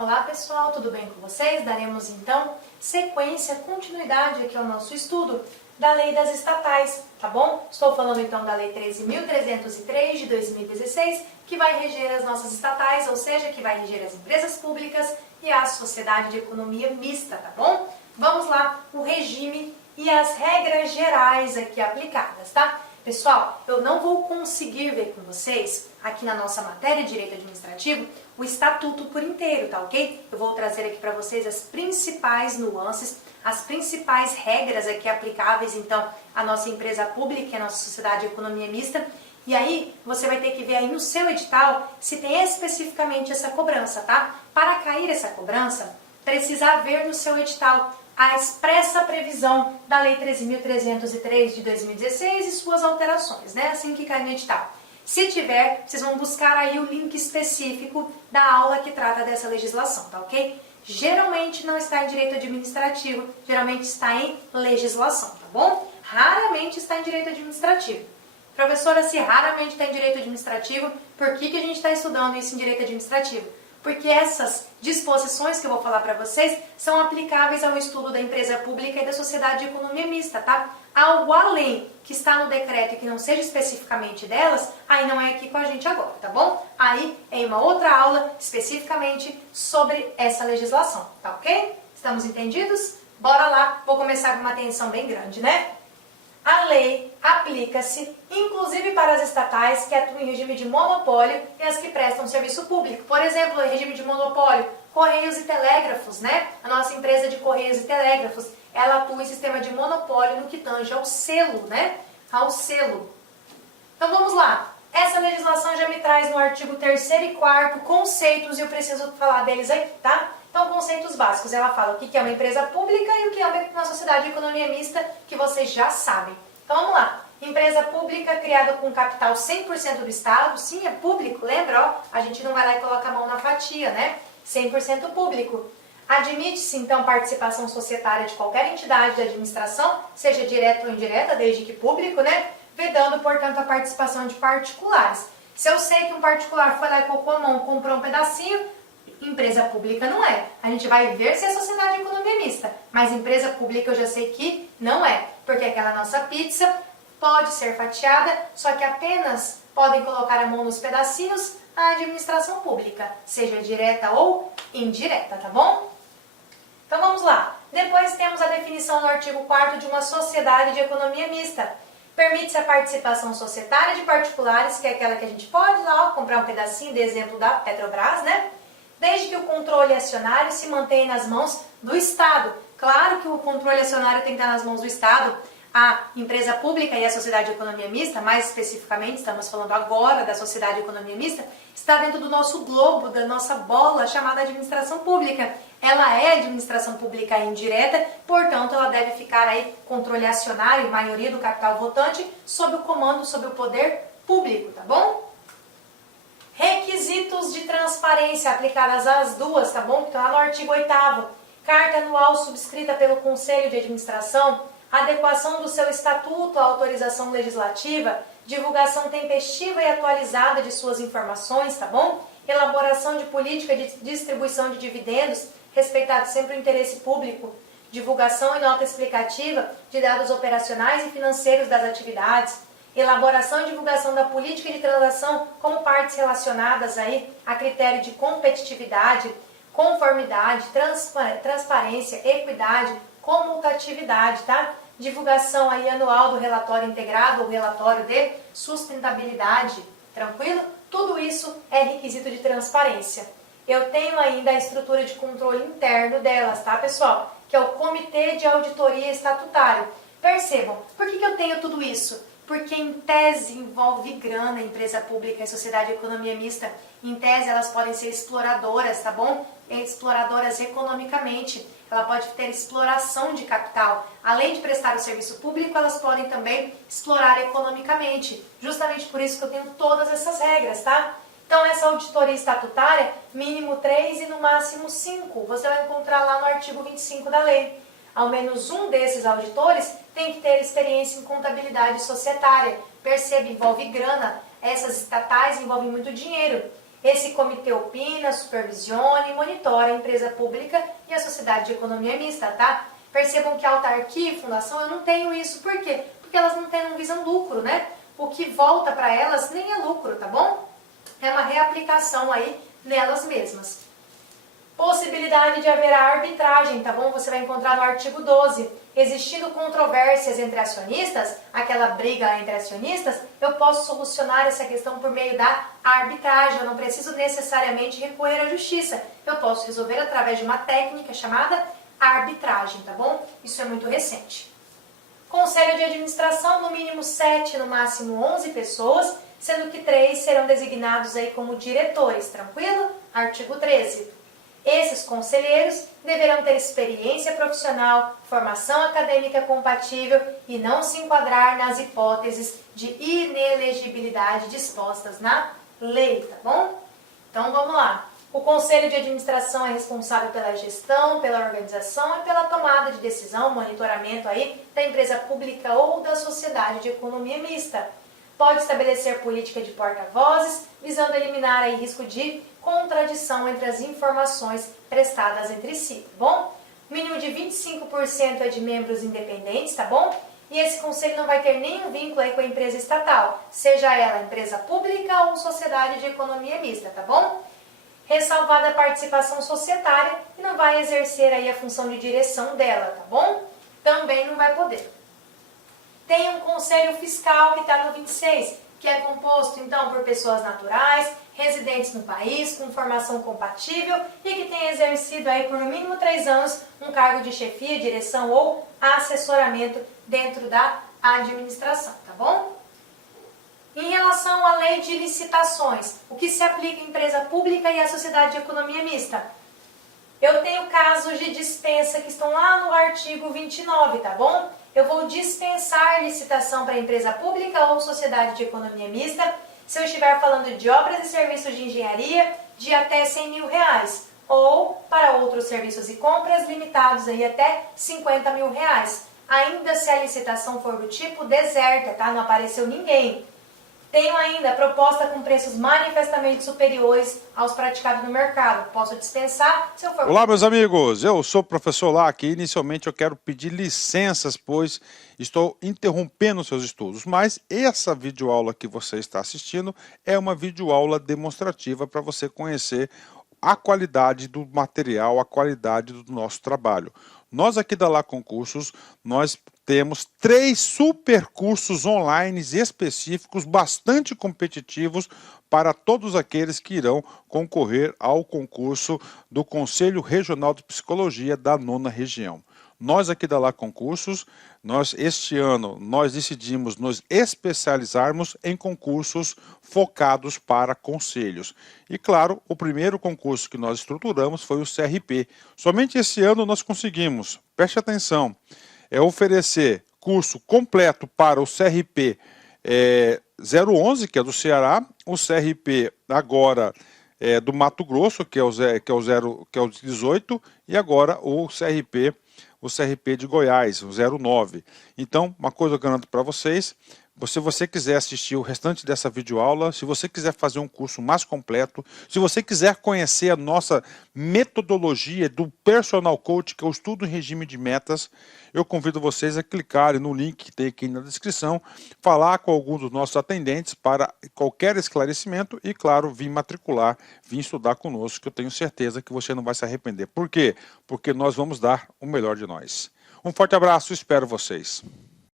Olá pessoal, tudo bem com vocês? Daremos então sequência, continuidade aqui ao nosso estudo da Lei das Estatais, tá bom? Estou falando então da Lei 13.303 de 2016, que vai reger as nossas estatais, ou seja, que vai reger as empresas públicas e a sociedade de economia mista, tá bom? Vamos lá, o regime e as regras gerais aqui aplicadas, tá? Pessoal, eu não vou conseguir ver com vocês, aqui na nossa matéria de Direito Administrativo, o Estatuto por inteiro, tá ok? Eu vou trazer aqui para vocês as principais nuances, as principais regras aqui aplicáveis, então, à nossa empresa pública e à nossa sociedade de economia mista. E aí, você vai ter que ver aí no seu edital se tem especificamente essa cobrança, tá? Para cair essa cobrança, precisa haver no seu edital a expressa previsão da Lei 13.303 de 2016 e suas alterações, né? Assim que cai no edital. Se tiver, vocês vão buscar aí o link específico da aula que trata dessa legislação, tá ok? Geralmente não está em direito administrativo, geralmente está em legislação, tá bom? Raramente está em direito administrativo. Professora, se raramente está em direito administrativo, por que a gente está estudando isso em direito administrativo? Porque essas disposições que eu vou falar para vocês são aplicáveis ao estudo da empresa pública e da sociedade de economia mista, tá? Algo além que está no decreto e que não seja especificamente delas, aí não é aqui com a gente agora, tá bom? Aí é em uma outra aula especificamente sobre essa legislação, tá ok? Estamos entendidos? Bora lá, vou começar com uma atenção bem grande, né? A lei aplica-se, inclusive para as estatais que atuam em regime de monopólio e as que prestam serviço público. Por exemplo, em regime de monopólio, Correios e Telégrafos, né? A nossa empresa de Correios e Telégrafos, ela atua em sistema de monopólio no que tange ao selo, né? Ao selo. Então vamos lá. Essa legislação já me traz no artigo 3º e 4º conceitos e eu preciso falar deles aqui, tá? Então, conceitos básicos, ela fala o que é uma empresa pública e o que é uma sociedade de economia mista, que vocês já sabem. Então, vamos lá. Empresa pública criada com capital 100% do Estado, sim, é público, lembra? Ó, a gente não vai lá e coloca a mão na fatia, né? 100% público. Admite-se, então, participação societária de qualquer entidade de administração, seja direta ou indireta, desde que público, né? Vedando, portanto, a participação de particulares. Se eu sei que um particular foi lá e colocou a mão, comprou um pedacinho, empresa pública não é. A gente vai ver se é sociedade de economia mista, mas empresa pública eu já sei que não é, porque aquela nossa pizza pode ser fatiada, só que apenas podem colocar a mão nos pedacinhos a administração pública, seja direta ou indireta, tá bom? Então vamos lá. Depois temos a definição no artigo 4º de uma sociedade de economia mista. Permite-se a participação societária de particulares, que é aquela que a gente pode lá ó, comprar um pedacinho, de exemplo da Petrobras, né? Desde que o controle acionário se mantenha nas mãos do Estado. Claro que o controle acionário tem que estar nas mãos do Estado. A empresa pública e a sociedade de economia mista, mais especificamente, estamos falando agora da sociedade de economia mista, está dentro do nosso globo, da nossa bola chamada administração pública. Ela é administração pública indireta, portanto, ela deve ficar aí controle acionário, maioria do capital votante, sob o comando, sob o poder público, tá bom? Requisitos de transparência aplicadas às duas, tá bom? Então, lá no artigo 8º, carta anual subscrita pelo Conselho de Administração, adequação do seu estatuto à autorização legislativa, divulgação tempestiva e atualizada de suas informações, tá bom? Elaboração de política de distribuição de dividendos, respeitado sempre o interesse público, divulgação e nota explicativa de dados operacionais e financeiros das atividades, elaboração e divulgação da política de transação como partes relacionadas aí a critério de competitividade, conformidade, transparência, equidade, comutatividade, tá? Divulgação aí anual do relatório integrado ou relatório de sustentabilidade, tranquilo? Tudo isso é requisito de transparência. Eu tenho ainda a estrutura de controle interno delas, tá, pessoal? Que é o Comitê de Auditoria Estatutário. Percebam, por que eu tenho tudo isso? Porque em tese envolve grana, empresa pública e sociedade de economia mista. Em tese elas podem ser exploradoras, tá bom? Exploradoras economicamente. Ela pode ter exploração de capital. Além de prestar o serviço público, elas podem também explorar economicamente. Justamente por isso que eu tenho todas essas regras, tá? Então essa auditoria estatutária, mínimo 3 e no máximo 5. Você vai encontrar lá no artigo 25 da lei. Ao menos um desses auditores tem que ter experiência em contabilidade societária. Perceba, envolve grana. Essas estatais envolvem muito dinheiro. Esse comitê opina, supervisiona e monitora a empresa pública e a sociedade de economia mista, tá? Percebam que a autarquia e fundação eu não tenho isso. Por quê? Porque elas não visam lucro, né? O que volta para elas nem é lucro, tá bom? É uma reaplicação aí nelas mesmas. Possibilidade de haver a arbitragem, tá bom? Você vai encontrar no artigo 12. Existindo controvérsias entre acionistas, aquela briga entre acionistas, eu posso solucionar essa questão por meio da arbitragem. Eu não preciso necessariamente recorrer à justiça. Eu posso resolver através de uma técnica chamada arbitragem, tá bom? Isso é muito recente. Conselho de administração, no mínimo 7, no máximo 11 pessoas, sendo que 3 serão designados aí como diretores, tranquilo? Artigo 13. Esses conselheiros deverão ter experiência profissional, formação acadêmica compatível e não se enquadrar nas hipóteses de inelegibilidade dispostas na lei, tá bom? Então vamos lá. O Conselho de Administração é responsável pela gestão, pela organização e pela tomada de decisão, monitoramento aí da empresa pública ou da sociedade de economia mista. Pode estabelecer política de porta-vozes, visando eliminar aí risco de contradição entre as informações prestadas entre si, tá bom? Mínimo de 25% é de membros independentes, tá bom? E esse conselho não vai ter nenhum vínculo aí com a empresa estatal, seja ela empresa pública ou sociedade de economia mista, tá bom? Ressalvada a participação societária e não vai exercer aí a função de direção dela, tá bom? Também não vai poder. Tem um conselho fiscal que está no 26, que é composto então por pessoas naturais, residentes no país, com formação compatível e que tem exercido aí por no mínimo 3 anos um cargo de chefia, direção ou assessoramento dentro da administração, tá bom? Em relação à lei de licitações, o que se aplica à empresa pública e à sociedade de economia mista? Eu tenho casos de dispensa que estão lá no artigo 29, tá bom? Eu vou dispensar licitação para empresa pública ou sociedade de economia mista se eu estiver falando de obras e serviços de engenharia de até R$100.000 ou para outros serviços e compras limitados aí até R$50.000. Ainda se a licitação for do tipo deserta, tá? Não apareceu ninguém. Tenho ainda proposta com preços manifestamente superiores aos praticados no mercado. Posso dispensar se eu for... Olá, meus amigos. Eu sou o professor Lac. Inicialmente eu quero pedir licenças, pois estou interrompendo seus estudos. Mas essa videoaula que você está assistindo é uma videoaula demonstrativa para você conhecer a qualidade do material, a qualidade do nosso trabalho. Nós aqui da Lá Concursos, nós temos 3 super cursos online específicos, bastante competitivos para todos aqueles que irão concorrer ao concurso do Conselho Regional de Psicologia da 9ª Região. Nós aqui da Lá Concursos, este ano, nós decidimos nos especializarmos em concursos focados para conselhos. E claro, o primeiro concurso que nós estruturamos foi o CRP. Somente esse ano nós conseguimos, preste atenção, oferecer curso completo para o CRP 011, que é do Ceará, o CRP agora do Mato Grosso, que é o 18, e agora o CRP de Goiás, o 09. Então, uma coisa eu garanto para vocês, se você quiser assistir o restante dessa videoaula, se você quiser fazer um curso mais completo, se você quiser conhecer a nossa metodologia do Personal Coach, que eu estudo em regime de metas, eu convido vocês a clicarem no link que tem aqui na descrição, falar com algum dos nossos atendentes para qualquer esclarecimento e, claro, vir matricular, vir estudar conosco, que eu tenho certeza que você não vai se arrepender. Por quê? Porque nós vamos dar o melhor de nós. Um forte abraço, espero vocês.